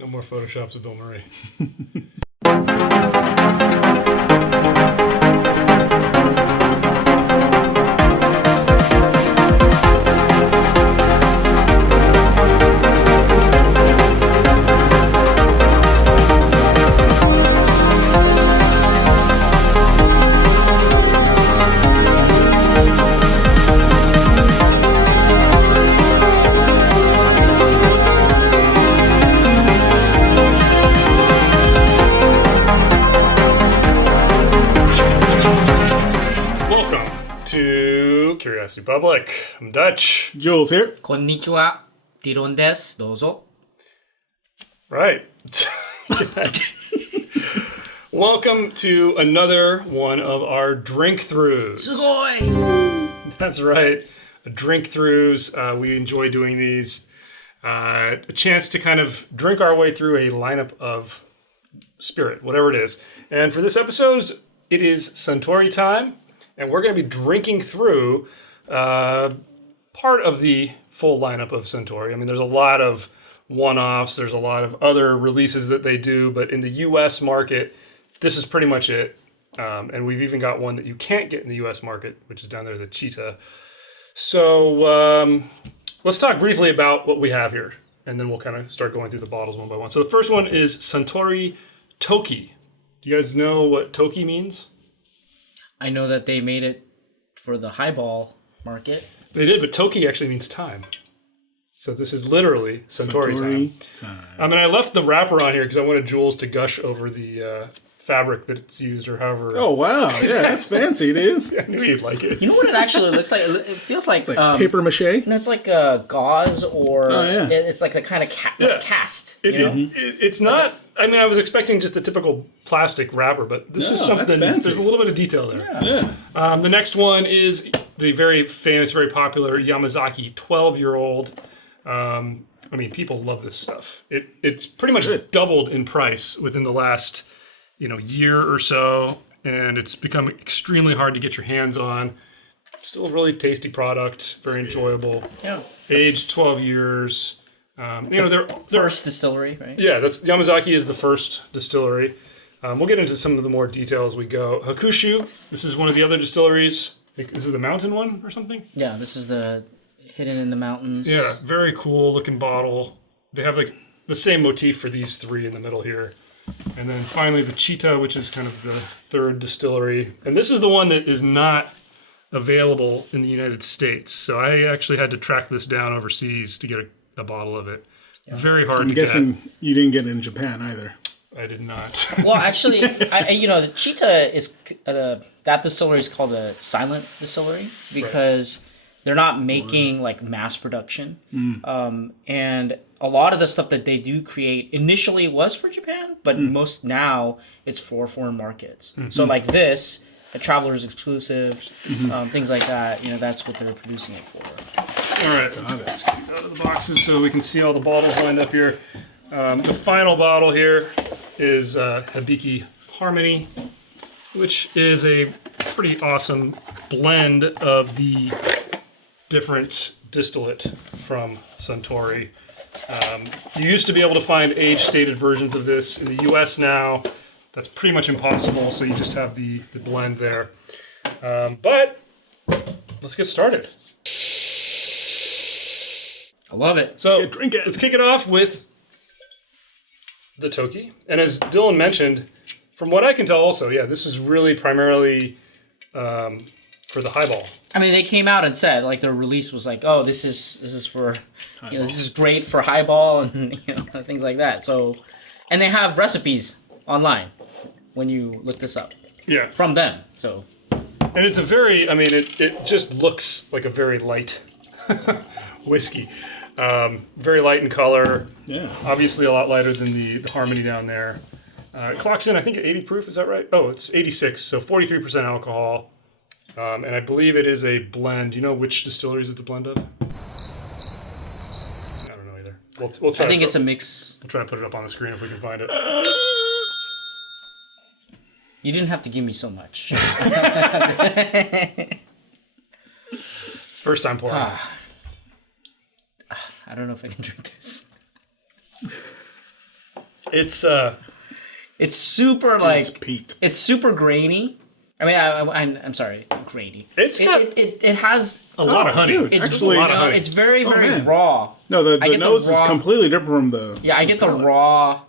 No more Photoshops of Bill Murray. Public. I'm Dutch. Jules here. こんにちは。ディロンです。どうぞ。 Right. Welcome to another one of our Drinkthroughs. すごい! That's right. Drinkthroughs. We enjoy doing these. A chance to kind of drink our way through a lineup of spirit, whatever it is. And for this episode, it is Suntory time. And we're going to be drinking through part of the full lineup of Suntory. I mean, there's a lot of one-offs. There's a lot of other releases that they do. But in the U.S. market, this is pretty much it. And we've even got one that you can't get in the U.S. market, which is down there, the Chita. So let's talk briefly about what we have here. And then we'll kind of start going through the bottles one by one. So the first one is Suntory Toki. Do you guys know what Toki means? I know that they made it for the highball market. They did, but Toki actually means time. So this is literally Suntory time. I mean, I left the wrapper on here because I wanted Jules to gush over the fabric that it's used or however. Oh, wow. Yeah, that's fancy, dude. I knew you'd like it. You know what it actually looks like? It feels like... It's like paper mache? No, it's like gauze or... Oh, yeah. It's like the kind of cast. It's not... I mean, I was expecting just the typical plastic wrapper, but this is something... There's a little bit of detail there. Yeah. The next one is the very famous, very popular Yamazaki 12-year-old. I mean, people love this stuff. It's pretty much doubled in price within the last... year or so, and it's become extremely hard to get your hands on. Still a really tasty product, very enjoyable. Yeah. Aged 12 years. They're first distillery, right? Yeah, Yamazaki is the first distillery. We'll get into some of the more detail as we go. Hakushu, this is one of the other distilleries. This is the mountain one or something? Yeah, this is the hidden in the mountains. Yeah, very cool looking bottle. They have like the same motif for these three in the middle here. And then finally the Chita, which is kind of the third distillery. And this is the one that is not available in the United States. So I actually had to track this down overseas to get a bottle of it. Yeah. Very hard to get. I'm guessing you didn't get it in Japan either. I did not. Well, actually, the Chita is, that distillery is called a silent distillery because they're not making like mass production. And a lot of the stuff that they do create initially was for Japan, but most now it's for foreign markets. So like this, a traveler's exclusive, things like that, that's what they're producing it for. All right, let's get these out of the boxes so we can see all the bottles lined up here. The final bottle here is Hibiki Harmony, which is a pretty awesome blend of the different distillate from Suntory. You used to be able to find age-stated versions of this in the U.S. now. That's pretty much impossible, so you just have the blend there. But let's get started. I love it. So let's kick it off with the Toki. And as Dylan mentioned, from what I can tell also, this is really primarily for the highball. I mean, they came out and said, like, their release was like, oh, this is for, this is great for highball and, things like that. So, and they have recipes online when you look this up. Yeah. From them, so. And it's a very, it just looks like a very light whiskey. Very light in color. Yeah. Obviously a lot lighter than the Harmony down there. It clocks in, I think, at 80 proof. Is that right? Oh, it's 86, so 43% alcohol. And I believe it is a blend. Do you know which distilleries it's a blend of? I don't know either. We'll try. I think it's a mix. We'll try to put it up on the screen if we can find it. You didn't have to give me so much. It's first time pouring. I don't know if I can drink this. It's super like It's peat. it's super grainy. I mean, I'm sorry, grainy. It's got it has a lot of honey. Dude, it's actually, a lot of honey. it's very man. raw. No, I the get the nose is raw- completely different from the. Yeah, I get the raw,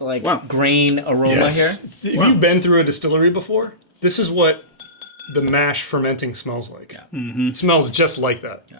like Wow. grain aroma Yes. here. Have you been through a distillery before? This is what the mash fermenting smells like. Yeah. It smells just like that. Yeah.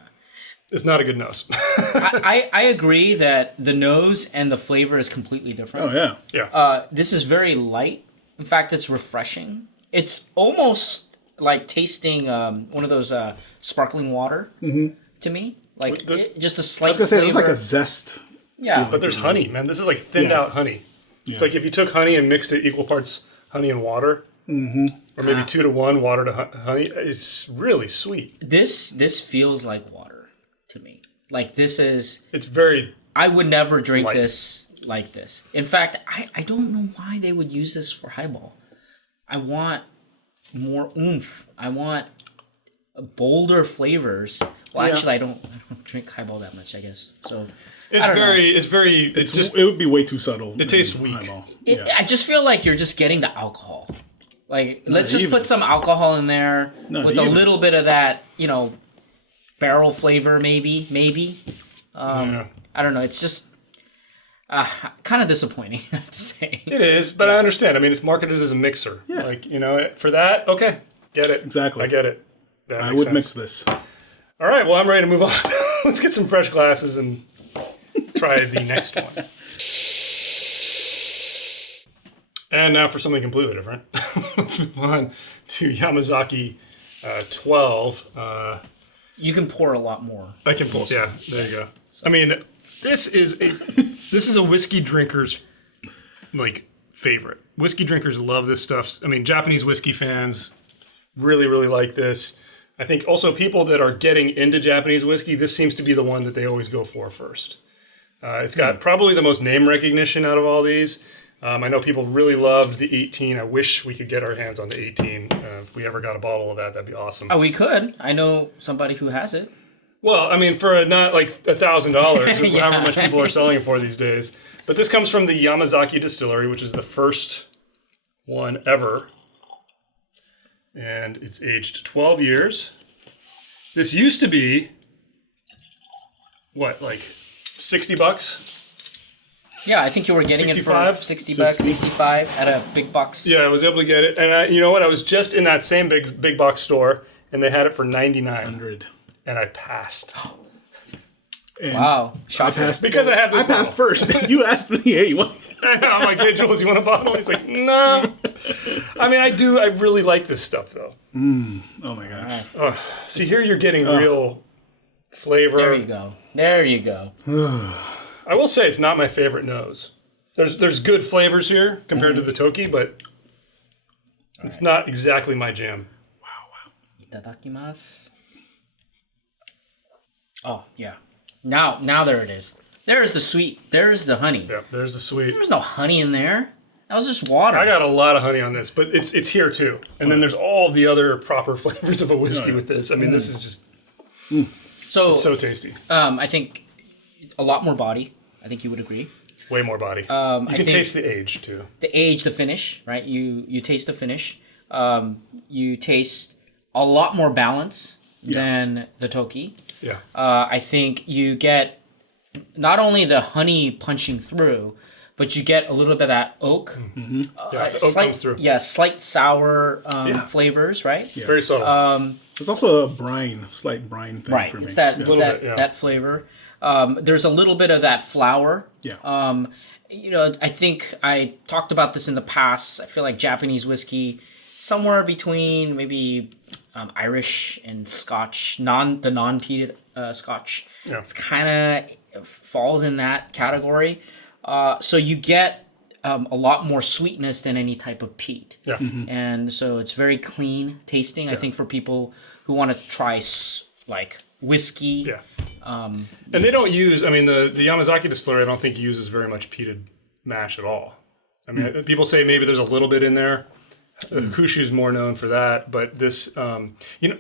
It's not a good nose. I agree that the nose and the flavor is completely different. Oh yeah. yeah. This is very light. In fact, it's refreshing. It's almost like tasting one of those sparkling water to me. Like just a I slight was gonna say flavor. it's like a zest. yeah, But there's honey, man. This is like thinned out honey. It's like if you took honey and mixed it equal parts honey and water, or maybe 2 to 1 water to honey. It's really sweet. this feels like water to me. Like this is. It's very I would never drink Light. this like this. In fact, I don't know why they would use this for highball. I want more oomph. I want bolder flavors. Well, Yeah. actually, I don't drink highball that much, I guess. So It's I don't know. very. It's just. It would be way too subtle. It tastes than weak. Highball. I just feel like you're just getting the alcohol. Like, let's just even. put some alcohol in there Not with a even. little bit of that, barrel flavor, maybe. Yeah. I don't know. It's just kind of disappointing, I have to say. It is, but I understand. I mean, it's marketed as a mixer. Yeah. Like, for that, okay. Get it. Exactly. I get it. That I makes would sense. mix this. All right, well, I'm ready to move on. Let's get some fresh glasses and try the next one. And now for something completely different. Let's move on to Yamazaki 12. You can pour a lot more. I can pull. Yeah, there you go. I mean, this is a whiskey drinker's favorite. Whiskey drinkers love this stuff. I mean, Japanese whiskey fans really, really like this. I think also people that are getting into Japanese whiskey, this seems to be the one that they always go for first. It's got probably the most name recognition out of all these. I know people really loved the 18. I wish we could get our hands on the 18. If we ever got a bottle of that, that'd be awesome. Oh, we could. I know somebody who has it. Well, I mean, for not like $1,000, Yeah. however much people are selling it for these days. But this comes from the Yamazaki distillery, which is the first one ever. And it's aged 12 years. This used to be, what, like $60? Yeah, I think you were getting 65? it for 60 bucks, 65 at a big box. Yeah, I was able to get it. And you know what? I was just in that same big box store, and they had it for $99. 100. And I passed. And Wow. I Shocker. passed. Because I have this I passed bottle. first. You asked me, hey, you want? I'm like, hey, Jules, you want a bottle? He's like, no. I mean, I do. I really like this stuff, though. Oh my gosh. See, here you're getting real flavor. There you go. There you go. I will say it's not my favorite nose. There's good flavors here compared to the Toki, but it's not exactly my jam. Itadakimasu. Oh, yeah. Now there it is. There's the sweet. There's the honey. Yeah, there's the sweet. There was no honey in there. That was just water. I got a lot of honey on this, but it's here too. And then there's all the other proper flavors of a whiskey with this. I mean, this is just so tasty. I think a lot more body. I think you would agree. Way more body. You I can think taste the age too. the age, the finish, right? You taste the finish. You taste a lot more balance than the Toki. Yeah. I think you get not only the honey punching through, but you get a little bit of that oak. Yeah, the oak slight, comes through. Yeah, slight sour flavors, right? Very subtle. There's also a slight brine thing Right. for me. It's that Little that, bit, yeah. that flavor. There's a little bit of that flour. Yeah. I think I talked about this in the past. I feel like Japanese whiskey, somewhere between maybe Irish and Scotch, the non-peated Scotch. Yeah. It's kind of falls in that category. So you get a lot more sweetness than any type of peat. Yeah. And so it's very clean tasting. I think for people who want to try whiskey. Yeah. And they don't use, I mean, the Yamazaki distillery, I don't think uses very much peated mash at all. I mean, people say maybe there's a little bit in there. Hakushu is more known for that, but this,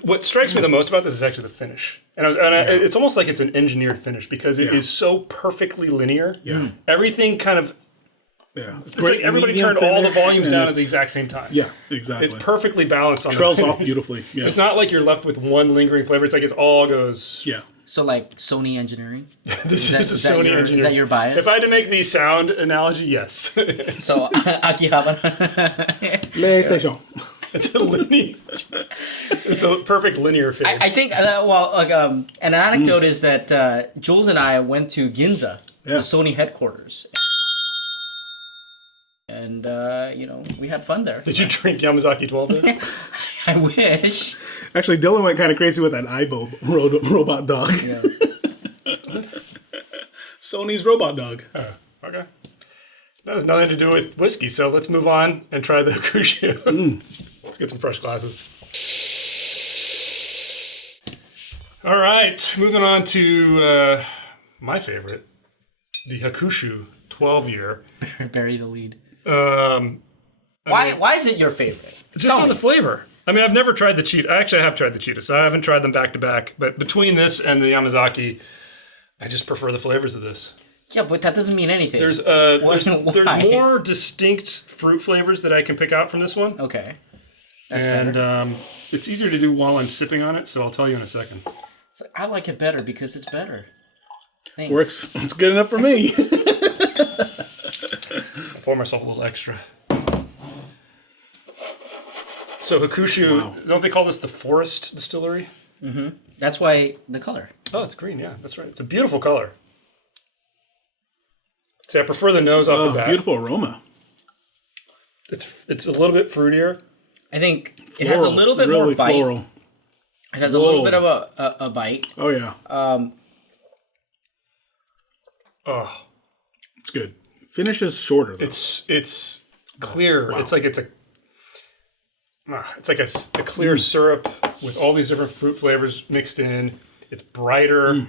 what strikes me the most about this is actually the finish. And it's almost like it's an engineered finish because it is so perfectly linear. Yeah. Everything kind of Yeah. It's like everybody turned all the volumes down at the exact same time. Yeah, exactly. It's perfectly balanced on Trails the off beautifully. Yeah. It's not like you're left with one lingering flavor. It's like it all goes. Yeah. So like Sony engineering. This is that Sony your, engineering. Is that your bias? If I had to make the sound analogy, yes. So Akihabara. PlayStation. It's a linear. It's a perfect linear fade. I think an anecdote is that Jules and I went to Ginza, the Sony headquarters. And, we had fun there. Did you drink Yamazaki 12 there? I wish. Actually, Dylan went kind of crazy with that Aibo robot dog. Yeah. Sony's robot dog. Okay. That has nothing to do with whiskey, so let's move on and try the Hakushu. Let's get some fresh glasses. All right, moving on to my favorite, the Hakushu 12-year. Bury the lead. Why Why is it your favorite? Just on the flavor. I mean, I've never tried the Chita. Actually, I have tried the Chita, so I haven't tried them back to back. But between this and the Yamazaki, I just prefer the flavors of this. Yeah, but that doesn't mean anything. There's more distinct fruit flavors that I can pick out from this one. Okay. That's better. It's easier to do while I'm sipping on it, so I'll tell you in a second. So I like it better because it's better. Thanks. Works. It's good enough for me. I'll pour myself a little extra. So Hakushu, don't they call this the forest distillery? Mm-hmm. That's why the color. Oh, it's green. Yeah, that's right. It's a beautiful color. See, I prefer the nose off the bat. Beautiful aroma. It's a little bit fruitier. I think it has a little bit more bite. Floral. It has a little bit of a bite. Oh yeah. It's good. Finish is shorter though. It's clear. Wow. It's like a clear syrup with all these different fruit flavors mixed in. It's brighter.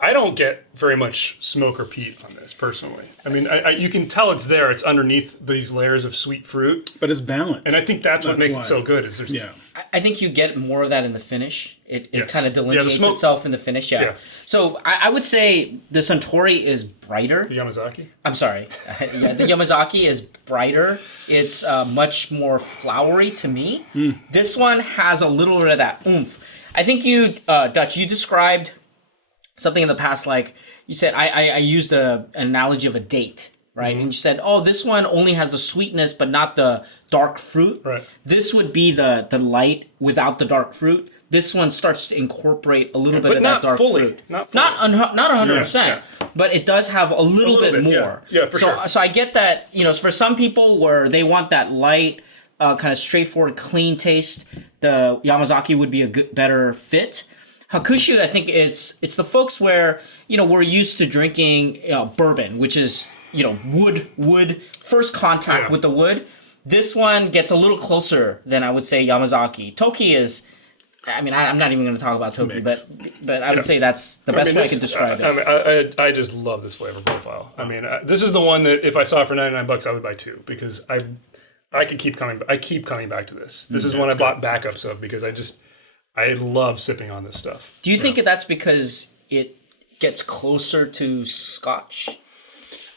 I don't get very much smoke or peat on this personally. I mean, you can tell it's there. It's underneath these layers of sweet fruit, but it's balanced. And I think that's what makes it so good. Is there's I think you get more of that in the finish. It kind of delineates the itself in the finish. Yeah. So I would say the Suntory is brighter. The Yamazaki? I'm sorry. The Yamazaki is brighter. It's much more flowery to me. This one has a little bit of that oomph. I think you, Dutch, you described something in the past, like you said, I used an analogy of a date, right? And you said, oh, this one only has the sweetness, but not the dark fruit. Right. This would be the light without the dark fruit. This one starts to incorporate a little bit of that dark fruit. Not 100%, but it does have a little bit more. Yeah, for sure. So I get that, for some people where they want that light, kind of straightforward, clean taste, the Yamazaki would be a better fit. Hakushu, I think it's the folks where, we're used to drinking bourbon, which is, wood, first contact with the wood. This one gets a little closer than I would say Yamazaki. Toki is, I'm not even going to talk about Toki, but I would say that's the best way I can describe it. I just love this flavor profile. I mean, this is the one that if I saw it for $99, I would buy two because I keep coming back to this. This is one I bought backups of because I love sipping on this stuff. Do you think that's because it gets closer to Scotch?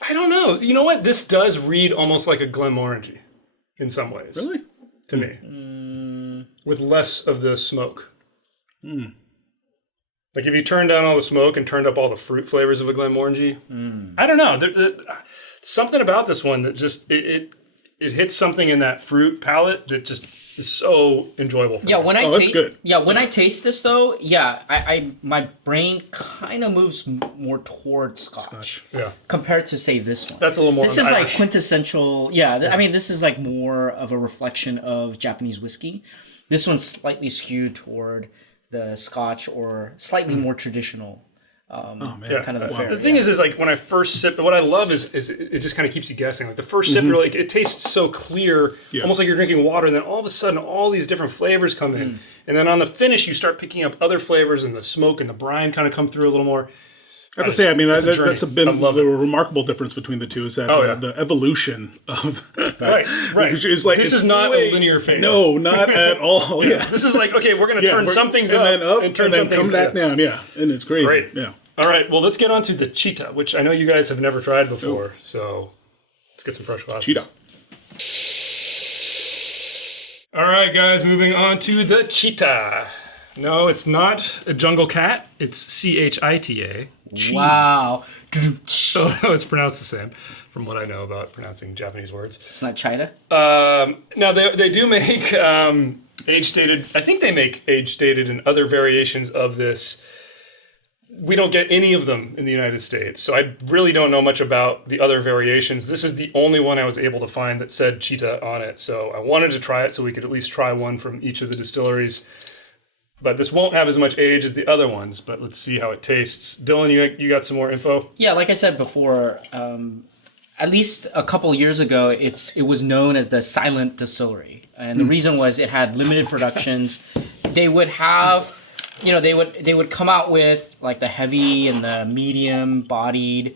I don't know. You know what? This does read almost like a Glenmorangie in some ways. Really? To me. With less of the smoke. Like if you turned down all the smoke and turned up all the fruit flavors of a Glenmorangie. I don't know. Something about this one that just, it hits something in that fruit palate that just is so enjoyable. Yeah, when that's good. Yeah, when I taste this though, I my brain kind of moves more towards Scotch. Yeah. Compared to say this one. That's a little more. This is like quintessential. Yeah, I mean this is like more of a reflection of Japanese whiskey. This one's slightly skewed toward the Scotch or slightly more traditional. Kind of the fare. The thing is like when I first sip, what I love is it just kind of keeps you guessing. Like the first sip, you're like, it tastes so clear, almost like you're drinking water. And then all of a sudden, all these different flavors come in. And then on the finish, you start picking up other flavors, and the smoke and the brine kind of come through a little more. I have to say, I mean, that's a bit the remarkable difference between the two is that the evolution of right. Is like this is not a linear fade. No, not at all. Yeah, this is like okay, we're going to turn some things and then up and turn and then come back down. Yeah, and it's crazy. Great. Yeah. All right, well, let's get on to the Chita, which I know you guys have never tried before. So Let's get some fresh glasses. Cheetah. All right, guys, moving on to the Chita. No, it's not a jungle cat. It's Chita. Wow. Although it's pronounced the same, from what I know about pronouncing Japanese words. It's not Chita? Now, they do make age-stated... I think they make age-stated and other variations of this. We don't get any of them in the United States, so I really don't know much about the other variations. This is the only one I was able to find that said Chita on it, so I wanted to try it so we could at least try one from each of the distilleries. But this won't have as much age as the other ones, but let's see how it tastes. Dylan, you got some more info? Yeah, like I said before, at least a couple years ago, it was known as the silent distillery. And the reason was it had limited productions. They would have, they would come out with like the heavy and the medium bodied,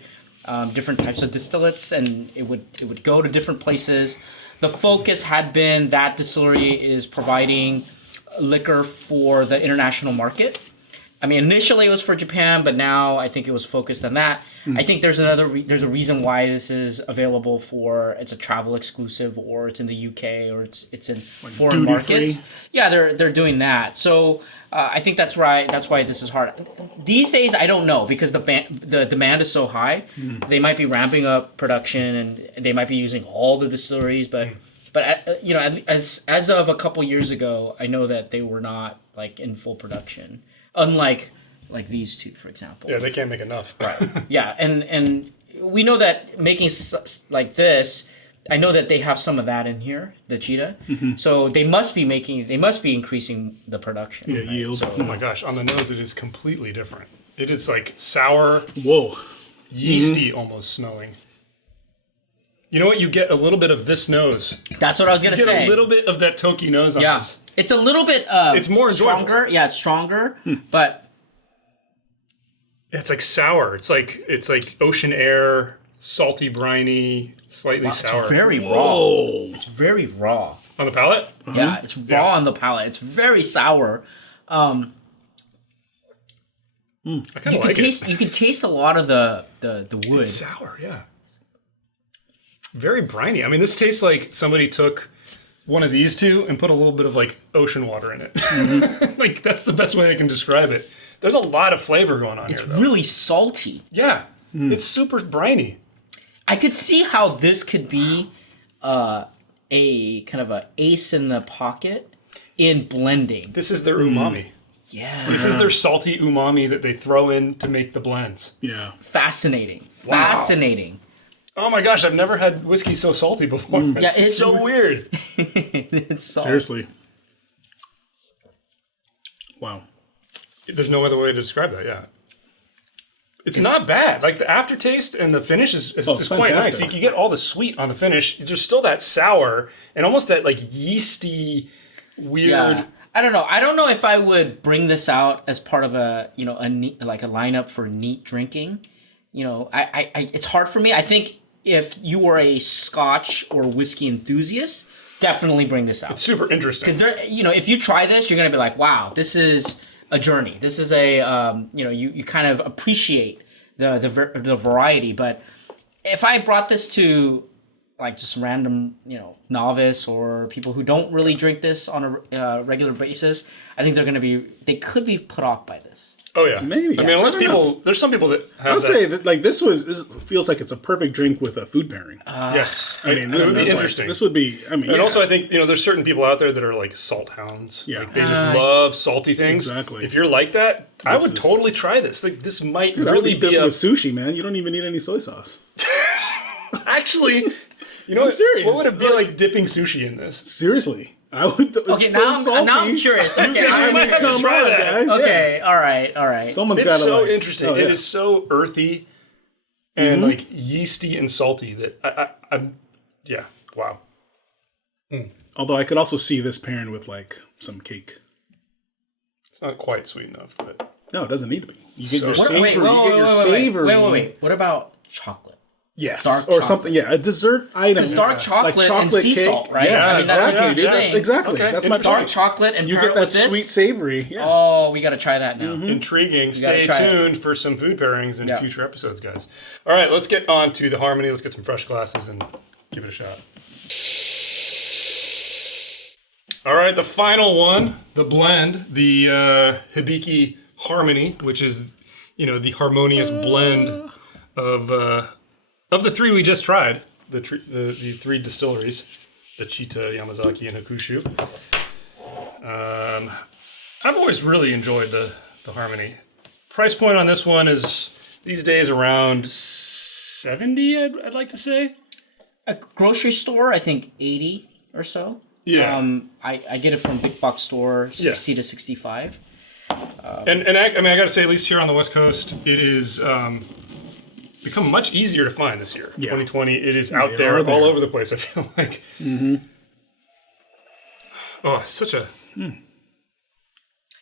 different types of distillates, and it would go to different places. The focus had been that distillery is providing liquor for the international market. I mean, initially it was for Japan, but now I think it was focused on that. I think there's a reason why this is available for, it's a travel exclusive, or it's in the UK, or it's in like foreign markets. Free? Yeah, they're doing that. So I think that's why this is hard. These days I don't know, because the demand is so high. They might be ramping up production and they might be using all the distilleries, but as of a couple years ago, I know that they were not like in full production, unlike like these two, for example. Yeah, they can't make enough. Right. Yeah, and we know that making like this, I know that they have some of that in here, the Chita. So they must be increasing the production. Yeah, right? Yield. So, oh my gosh, on the nose it is completely different. It is like sour, whoa, yeasty, almost smelling. You know what? You get a little bit of this nose. That's what I was going to say. You get a little bit of that Toki nose on this. It's a little bit it's more stronger. enjoyable. Yeah, it's stronger, but it's like sour. It's like ocean air, salty, briny, slightly sour. It's very raw. Whoa. It's very raw. On the palate? Yeah, it's raw on the palate. It's very sour. I kind of like it. You can taste a lot of the wood. It's sour, yeah. Very briny. I mean, this tastes like somebody took one of these two and put a little bit of like ocean water in it. Like, that's the best way I can describe it. There's a lot of flavor going on here, though. It's really salty. Yeah. It's super briny. I could see how this could be a kind of a ace in the pocket in blending. This is their umami. Yeah. This is their salty umami that they throw in to make the blends. Yeah. Fascinating. Wow. Fascinating. Oh my gosh, I've never had whiskey so salty before. It's so weird. It's salty. Seriously. Wow. There's no other way to describe that, yeah. It's not bad. Like, the aftertaste and the finish is quite nice. You can get all the sweet on the finish. There's still that sour and almost that like yeasty, weird... Yeah. I don't know. I don't know if I would bring this out as part of a lineup for neat drinking. It's hard for me. I think if you were a Scotch or whiskey enthusiast, definitely bring this out. It's super interesting. Because if you try this, you're gonna be like, wow, this is a journey. This is a you kind of appreciate the variety. But if I brought this to like just random novice or people who don't really drink this on a regular basis, I think they could be put off by this. Oh yeah, maybe. I mean, unless there's some people that have. I would say that like this feels like it's a perfect drink with a food pairing. Yes, I mean, this would be interesting. This would be. I mean, and also I think there's certain people out there that are like salt hounds. Yeah, like, they just love salty things. Exactly. If you're like that, I would totally try this. Like, this might really be this with sushi, man. You don't even need any soy sauce. Actually, I'm serious. What would it be like dipping sushi in this? Seriously. I would. Okay, now I'm curious. Okay, I might have to try that. Guys. Okay, yeah. All right. Someone's it's got to. So interesting. It is so earthy and like yeasty and salty that I'm. Yeah. Wow. Although I could also see this pairing with like some cake. It's not quite sweet enough, but no, it doesn't need to be. You get your savory. Wait. What about chocolate? Yes, dark or chocolate. Something. Yeah, a dessert item. Because dark chocolate, like chocolate and sea cake. salt, right? Yeah, I mean, exactly. Exactly. Okay. That's my dark point. chocolate and you get that sweet savory. Yeah. Oh, we got to try that now. Intriguing. Stay tuned for some food pairings in future episodes, guys. All right, let's get on to the Harmony. Let's get some fresh glasses and give it a shot. All right, the final one, the blend, the Hibiki Harmony, which is, the harmonious blend of the three we just tried, the three distilleries, the Chita, Yamazaki, and Hakushu. I've always really enjoyed the Harmony. Price point on this one is these days around $70, I'd like to say. A grocery store, I think 80 or so. Yeah. I get it from big box store, 60 to 65. And I got to say, at least here on the West Coast, it is become much easier to find this year. 2020, it is out there all over the place, I feel like. Mm-hmm. Oh, it's such a... You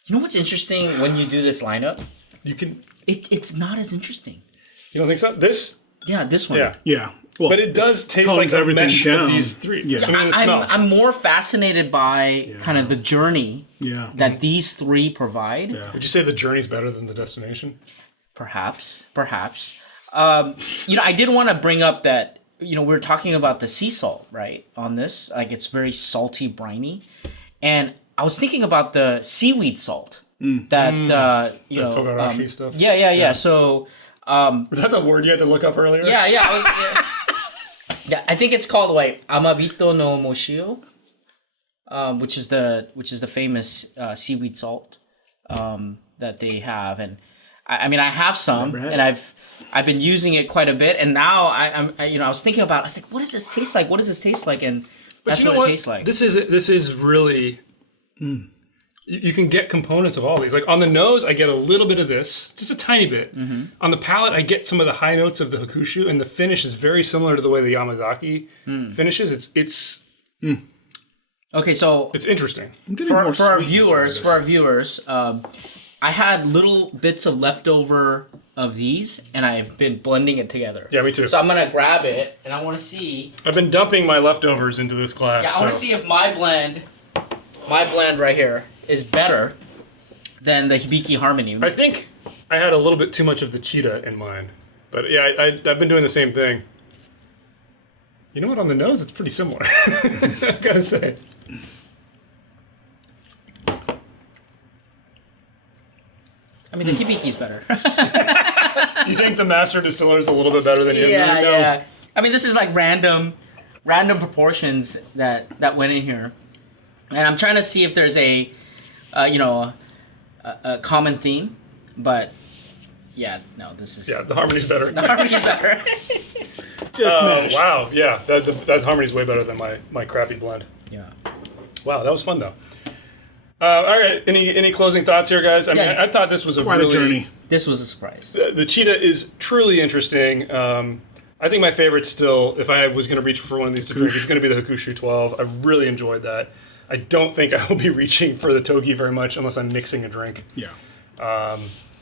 know what's interesting when you do this lineup? You can... It's not as interesting. You don't think so? This? Yeah, this one. Yeah. Well, but it does taste like a mesh of these three. Yeah. The smell. I'm more fascinated by kind of the journey that these three provide. Yeah. Would you say the journey's better than the destination? Perhaps. I did want to bring up that, we're talking about the sea salt, right, on this. Like, it's very salty, briny. And I was thinking about the seaweed salt that, Togarashi stuff? Yeah. So... was that the word you had to look up earlier? Yeah. I think it's called Amabito no Moshio, which is the famous seaweed salt that they have, and I have some, and I've been using it quite a bit, and now I was thinking about, I was like, what does this taste like? What does this taste like? And that's what it tastes like. This is really. You can get components of all these. Like on the nose, I get a little bit of this, just a tiny bit. Mm-hmm. On the palate, I get some of the high notes of the Hakushu, and the finish is very similar to the way the Yamazaki finishes. It's okay. So it's interesting for our viewers. I had little bits of leftover of these, and I've been blending it together. Yeah, me too. So I'm gonna grab it, and I want to see. I've been dumping my leftovers into this glass. Yeah, I want to see if my blend right here is better than the Hibiki Harmony. I think I had a little bit too much of the Chita in mine. But yeah, I've been doing the same thing. You know what? On the nose, it's pretty similar. I've got to say. I mean, the Hibiki's better. You think the master distiller is a little bit better than you? Yeah. I mean, this is like random proportions that went in here. And I'm trying to see if there's a common theme, but this is... Yeah, the harmony's better. The harmony's better. Just mashed. Wow, yeah, that harmony's way better than my crappy blend. Yeah. Wow, that was fun though. All right, any closing thoughts here, guys? I thought this was quite a journey. This was a surprise. The Chita is truly interesting. I think my favorite still, if I was going to reach for one of these to drink, it's going to be the Hakushu 12. I really enjoyed that. I don't think I will be reaching for the Toki very much unless I'm mixing a drink. Yeah.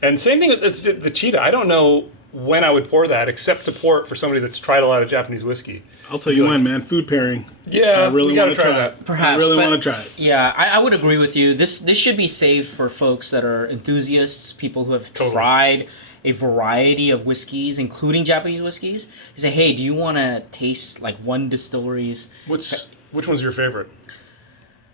And same thing with the Chita. I don't know when I would pour that, except to pour it for somebody that's tried a lot of Japanese whiskey. I'll tell you when, man. Food pairing. Yeah, I really want to try that. Perhaps. I really want to try it. Yeah, I would agree with you. This should be saved for folks that are enthusiasts, people who have tried a variety of whiskeys, including Japanese whiskeys. You say, hey, do you want to taste like one distillery's... Which one's your favorite?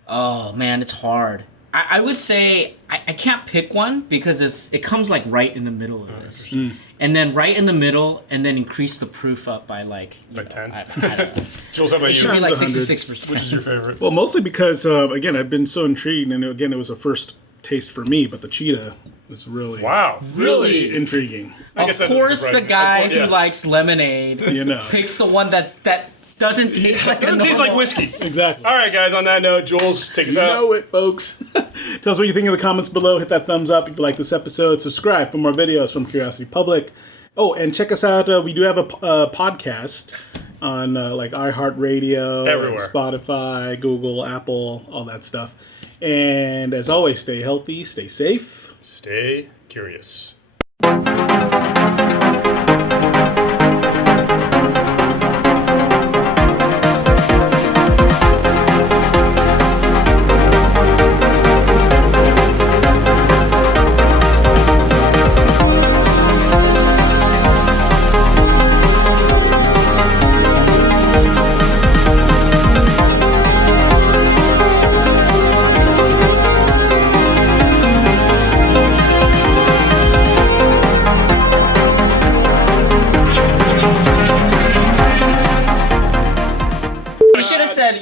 Oh, man, it's hard. I would say I can't pick one because it comes like right in the middle of this. And then right in the middle, and then increase the proof up by like 10? I don't know. Jules, how about It you? should be like 66%. Which is your favorite? Well, mostly because, again, I've been so intrigued, and again, it was a first taste for me, but the Chita was really... Wow. Really intriguing. Of course, the guy who likes lemonade picks the one that doesn't taste like doesn't taste like whiskey. Exactly. All right, guys, on that note, Jules, take us out. You know it, folks. Tell us what you think in the comments below. Hit that thumbs up if you like this episode. Subscribe for more videos from Curiosity Public. Oh, and check us out. We do have a podcast on like iHeartRadio, and Spotify, Google, Apple, all that stuff. And as always, stay healthy, stay safe. Stay curious.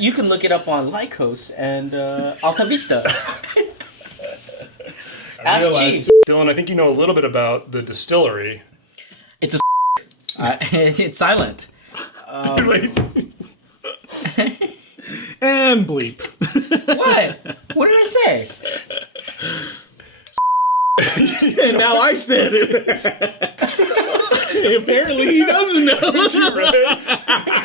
You can look it up on Lycos and Alta Vista. Ask Jeeves. Dylan, I think you know a little bit about the distillery. It's a it's silent. Wait. And bleep. What? What did I say? And now I said it. Apparently he doesn't know. Right?